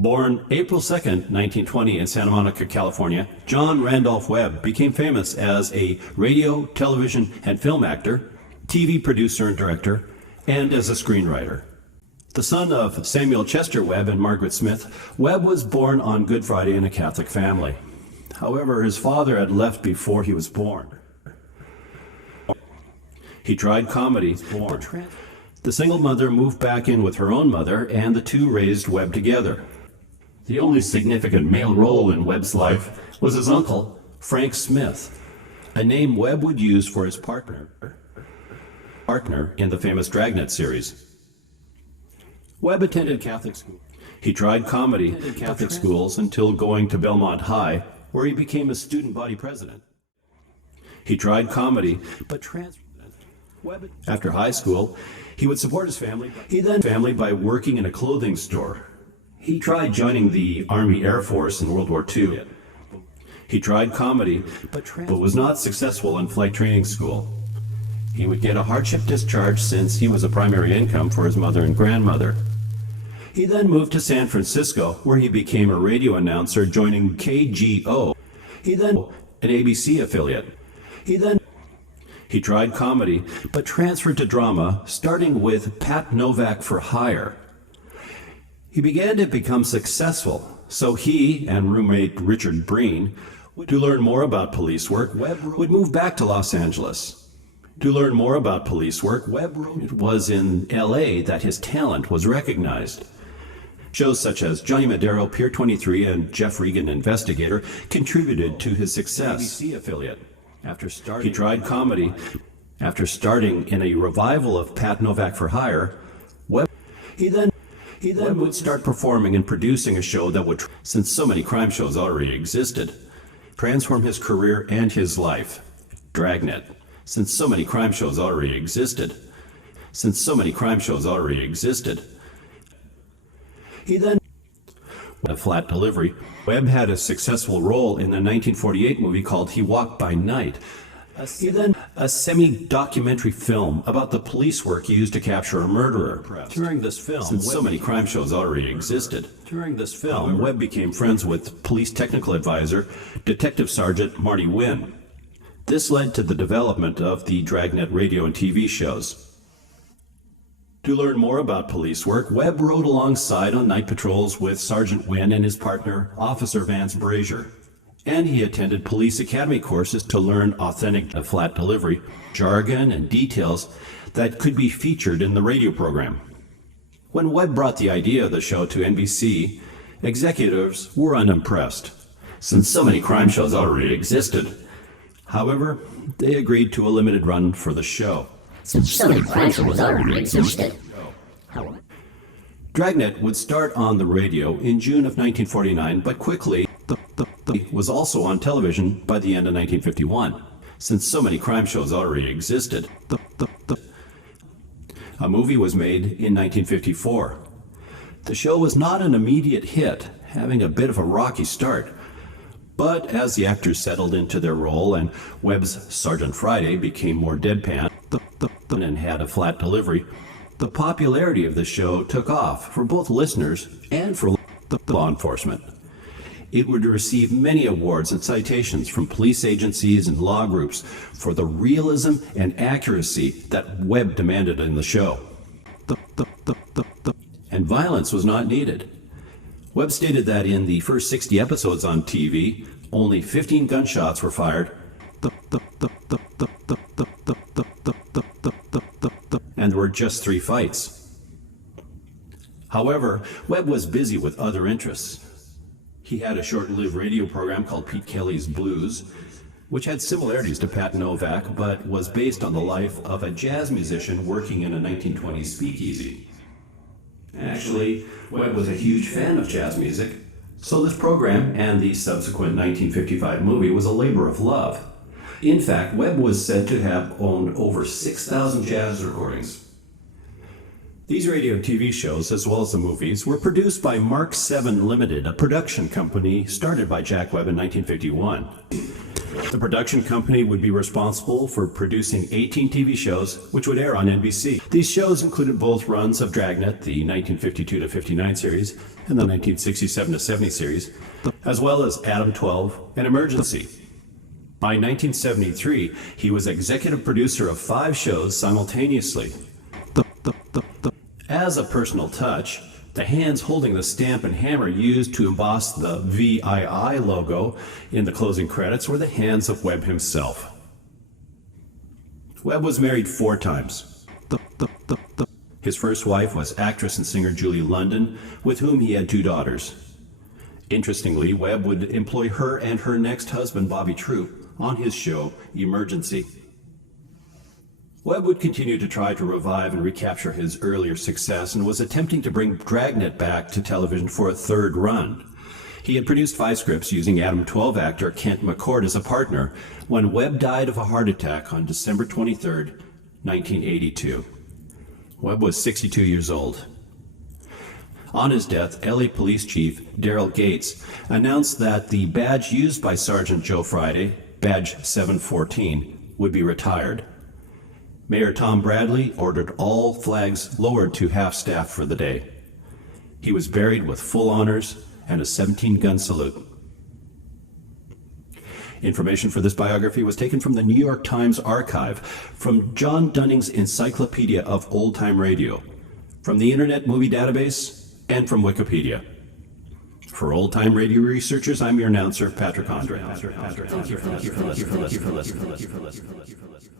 Born April 2nd, 1920 in Santa Monica, California, John Randolph Webb became famous as a radio, television, and film actor, TV producer and director, and as a screenwriter. The son of Samuel Chester Webb and Margaret Smith, Webb was born on Good Friday in a Catholic family. However, his father had left before he was born. He tried comedy. The single mother moved back in with her own mother, and the two raised Webb together. The only significant male role in Webb's life was his uncle, Frank Smith, a name Webb would use for his partner in the famous Dragnet series. Webb attended Catholic school. He tried comedy at Catholic schools until going to Belmont High, where he became a student body president. He tried comedy, but after high school, he would support his family. He then by working in a clothing store. He tried joining the Army Air Force in World War II. He tried comedy, but was not successful in flight training school. He would get a hardship discharge since he was a primary income for his mother and grandmother. He then moved to San Francisco, where he became a radio announcer, joining KGO. An ABC affiliate. He tried comedy, but transferred to drama, starting with Pat Novak for Hire. He began to become successful, so he and roommate Richard Breen, to learn more about police work, Webb would move back to Los Angeles. To learn more about police work, Webb wrote it was in LA that his talent was recognized. Shows such as Johnny Madero, Pier 23, and Jeff Regan Investigator contributed to his success. ABC affiliate. He tried comedy. After starting in a revival of Pat Novak for Hire, Webb would start performing and producing a show that would, since so many crime shows already existed, transform his career and his life. Dragnet. Since so many crime shows already existed. He then a flat delivery. Webb had a successful role in the 1948 movie called He Walked by Night. A semi-documentary film about the police work used to capture a murderer. During this film, since so many crime shows already existed, Webb became friends with police technical advisor, Detective Sergeant Marty Wynn. This led to the development of the Dragnet radio and TV shows. To learn more about police work, Webb rode alongside on night patrols with Sergeant Wynn and his partner, Officer Vance Brazier. And he attended police academy courses to learn authentic flat delivery, jargon, and details that could be featured in the radio program. When Webb brought the idea of the show to NBC, executives were unimpressed, since so many crime shows already existed. However, they agreed to a limited run for the show. Dragnet would start on the radio in June of 1949, but quickly was also on television by the end of 1951, since so many crime shows already existed. A movie was made in 1954. The show was not an immediate hit, having a bit of a rocky start. But as the actors settled into their role and Webb's Sergeant Friday became more deadpan and had a flat delivery, the popularity of the show took off for both listeners and for law enforcement. It would receive many awards and citations from police agencies and law groups for the realism and accuracy that Webb demanded in the show. And violence was not needed. Webb stated that in the first 60 episodes on TV, only 15 gunshots were fired, and there were just 3 fights. However, Webb was busy with other interests. He had a short-lived radio program called Pete Kelly's Blues, which had similarities to Pat Novak, but was based on the life of a jazz musician working in a 1920s speakeasy. Actually, Webb was a huge fan of jazz music, so this program and the subsequent 1955 movie was a labor of love. In fact, Webb was said to have owned over 6,000 jazz recordings. These radio and TV shows, as well as the movies, were produced by Mark 7 Limited, a production company started by Jack Webb in 1951. The production company would be responsible for producing 18 TV shows, which would air on NBC. These shows included both runs of Dragnet, the 1952-59 series, and the 1967-70 series, as well as Adam 12 and Emergency. By 1973, he was executive producer of 5 shows simultaneously. As a personal touch, the hands holding the stamp and hammer used to emboss the VII logo in the closing credits were the hands of Webb himself. Webb was married 4 times. His first wife was actress and singer Julie London, with whom he had 2 daughters. Interestingly, Webb would employ her and her next husband, Bobby Troup, on his show, Emergency. Webb would continue to try to revive and recapture his earlier success and was attempting to bring Dragnet back to television for a 3rd run. He had produced 5 scripts using Adam 12 actor Kent McCord as a partner when Webb died of a heart attack on December 23, 1982. Webb was 62 years old. On his death, LA Police Chief Daryl Gates announced that the badge used by Sergeant Joe Friday, Badge 714, would be retired. Mayor Tom Bradley ordered all flags lowered to half-staff for the day. He was buried with full honors and a 17-gun salute. Information for this biography was taken from the New York Times archive, from John Dunning's Encyclopedia of Old-Time Radio, from the Internet Movie Database, and from Wikipedia. For Old-Time Radio researchers, I'm your announcer, Patrick Andre. Thank you for listening.